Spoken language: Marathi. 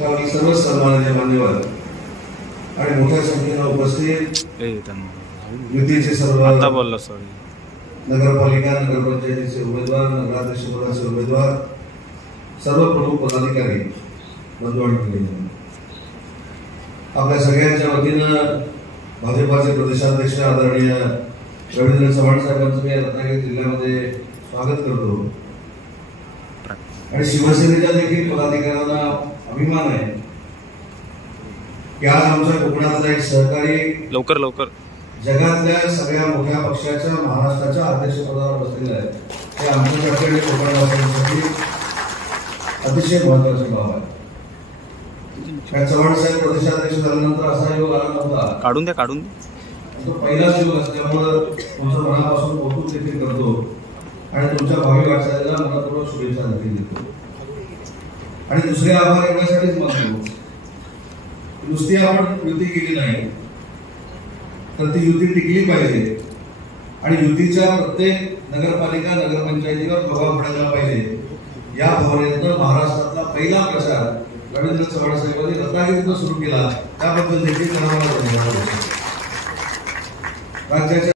सर्व सन्माननीय मान्यवर आणि मोठ्या संख्येने उपस्थित युतीचे सर्व नगरपालिका नगरपंचायतीचे उमेदवार नगराध्यक्ष पदाचे उमेदवार सर्व प्रमुख पदाधिकारी बंधू आणि भगिनी, आपल्या सगळ्यांच्या वतीनं भाजपाचे प्रदेशाध्यक्ष आदरणीय रवींद्र चव्हाण साहेबांचं मी रत्नागिरी जिल्ह्यामध्ये स्वागत करतो आणि शिवसेनेच्या देखील पदाधिकाऱ्यांना अभिमान आहे की आज आमच्या कोकणातला एक सहकारी लवकर जगातल्या सगळ्या मोठ्या पक्षाच्या महाराष्ट्राच्या अध्यक्षपदावर बसलेला आहे। ते आमच्यासाठी आणि कोकणवासियांसाठी अतिशय महत्वाची बाब आहे। चव्हाण साहेब प्रदेशाध्यक्ष झाल्यानंतर असा योग आला नव्हता, काढून द्या तो पहिलाच योग असल्यामुळे तुमचं मनापासून कौतुक देखील करतो आणि तुमच्या भावी वाटचालीला मनपूर्वक शुभेच्छा देखील देतो। आणि दुसरे आभार एवढ्यासाठीच मानतो, नुसती आपण युती केली नाही तर ती युती टिकली पाहिजे आणि युतीच्या प्रत्येक नगरपालिका नगरपंचायतीवर प्रभाव पडायला पाहिजे या भावनेतनं महाराष्ट्रातला पहिला प्रचार रवींद्र चव्हाण साहेबांनी रत्नागिरीतून सुरू केला, त्याबद्दल देखील धन्यवाद। राज्याच्या